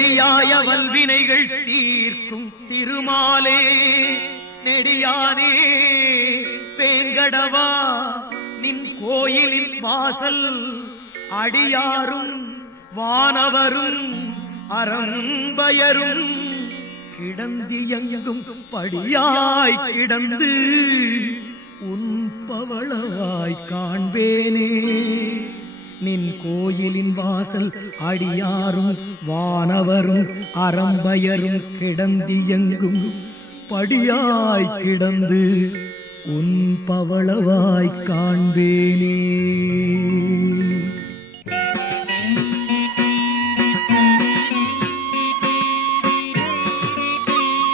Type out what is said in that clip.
நெடியாய வல்வினைகள் தீர்க்கும் திருமாலே நெடியானே வேங்கடவா நின் கோயிலின் வாசல் அடியாரும் வானவரும் அரம்பயரும் கிடந்தியங்கும் படியாய் கிடந்து உன் பவளவாய் காண்பேனே. நின் கோயிலின் வாசல் அடியாரும் வானவரும் அரம்பயரும் கிடந்தியங்கும் படியாய் கிடந்து உன் பவளவாய் காண்பேனே.